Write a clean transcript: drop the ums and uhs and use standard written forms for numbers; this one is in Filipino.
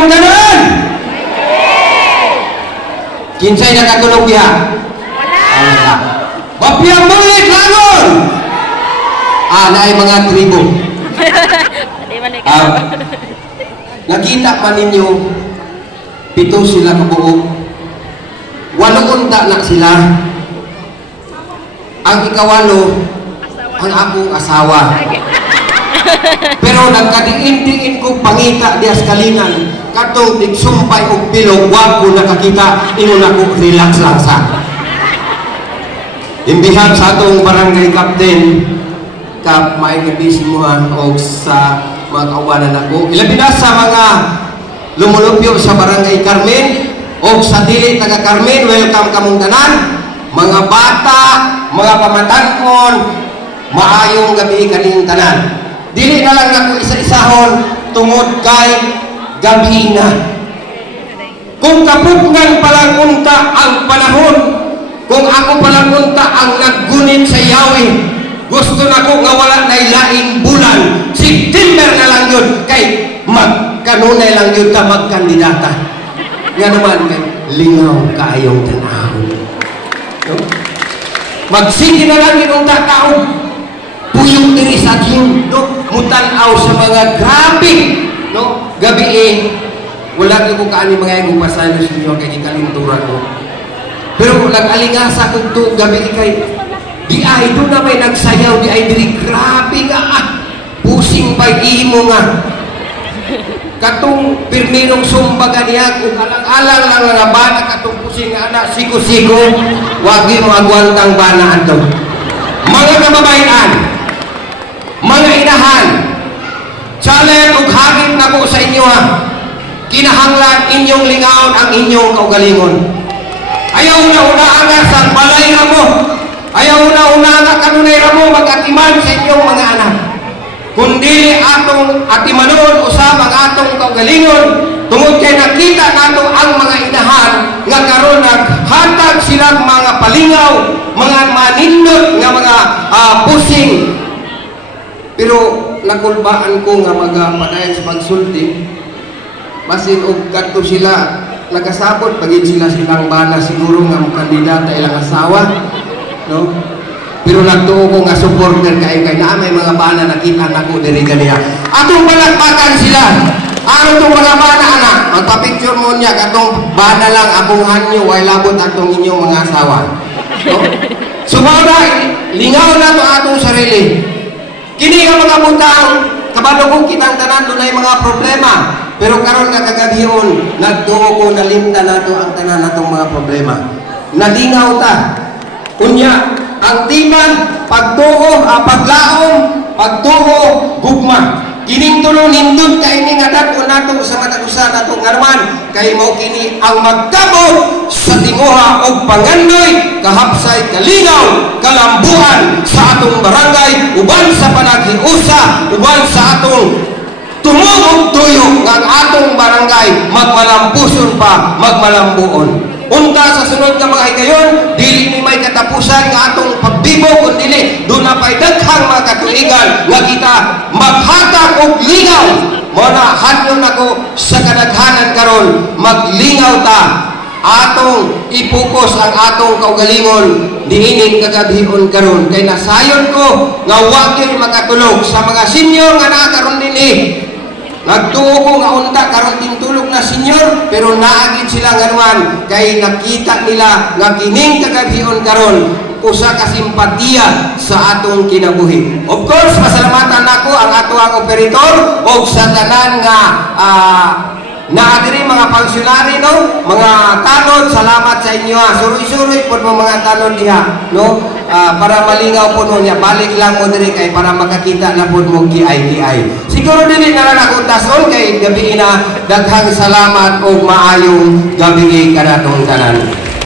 kanong tanan? Kinsay nakatulog diha? Wala. Mapiyang bulit langon! Naay mga tribo. Nakita pa ninyo, 7 sila kabuok. 8 unta na sila. Ang ika-8, ang akong asawa. Pero nagkadiin-diin ko pangita dias kalinan. Katong tigsumpay o bilog, wag ko nakakita, inuna ko relax lang sa. Imbihan sa atong barangay captain, kap may kabisimuhan o sa mga kawanan ako. Ilabi na sa mga lumulupyo sa barangay Carmen o sa dili taga Carmen, welcome kamong tanan. Mga bata, mga pamatankon, maayong gabi kaning tanan. Dili na lang ako isa-isahon tungod kay gabi na. Kung kapugnan palang unta ang panahon, kung ako palang unta ang naggunit sa Yahweh, gusto na ko nga wala na ilaing bulan, September na lang yun, kay magkanunay lang yun ka magkandidata. Nga naman kay lingaw kaayong tanahon. No? Magsige na lang yung tao, puyong diri sa akin, no? Mutanaw sa mga grabe, no? Gabi wala ko kaani mga yung pasayos ninyo kay ikalintura ko. Pero nag-alingasa kung to gabi kay di ay doon na may nagsayaw, di ay diri grabe nga pusing pa imo nga katong pirminong sumbaga niya kung alang-alang lang nga bana katong pusing nga anak siko-siko wagi mo agwantang bana ato. Mga kababayan, mga inahan, challenge ug hagit na ko sa inyo ha. Kinahanglan inyong lingaon ang inyong kaugalingon. Ayaw na una sa balay na mo. Ayaw na nga kanunay na mo mag-atiman sa inyong mga anak. Kundi atong atimanon usab ang atong kaugalingon tungod kay nakita nato ang mga inahan nga karon naghatag silang mga palingaw, mga manindot nga mga pusing. Pero nakulbaan ko nga magapadayon sa pagsulti. Basin og kadto sila nagasabot pagid silang bana siguro nga kandidata ilang asawa, no? Pero nagtuo ko nga supporter kay na may mga bana nakita nako diri ganiya. Atong palakpakan sila. Ano tong mga bana anak? Magpa-picture mo niya katong bana lang akong hanyo way labot atong inyong mga asawa. No? Sumara lingaw na to atong sarili. Kini nga mga butang kabalo kong kitang tanan dunay mga problema. Pero karon nga kagabion, nagtuo ko nalimta nato ang tanan natong mga problema. Nadingaw ta. Unya, ang timan, pagtuo, paglaom, pagtuo, gugma. Kining tulong nindot kay ini nga dako nato sa matagusa nato ngarman kay mao kini ang magtabo sa tinguha og pangandoy, kahapsay, kalingaw, kalambuan sa atong barangay, uban sa panaghiusa, uban sa atong tumugog tuyo ng atong barangay magmalampuson pa, magmalambuon. Unta sa sunod nga mga higayon, dili ni may katapusan nga atong pagbibo kundi dili doon na pa'y daghang mga katuigan nga kita maghatag og lingaw. Muna hadlon ako sa kadaghanan karon maglingaw ta. Atong ipukos ang atong kaugalingon diining kagabion karon kay nasayon ko nga wa gyud makatulog sa mga senior nga naa karon dinhi. Nagtuo ko nga unta karon tintulog na senior pero naagid sila nganuan kay nakita nila nga kining kagabion karon usa ka simpatiya sa atong kinabuhi. Of course, pasalamatan nako ang ato ang operator o sa tanan nga naadiri mga pangsyonary, no? Mga tanod, salamat sa inyo ha. Suroy-suroy po mga tanod diha, no? Para malingaw po niya, balik lang mo diri kay para makakita na po mo kiay-kiay. Siguro dili na lang akong tason kay gabi na daghang salamat o maayong gabi kanatong tanan.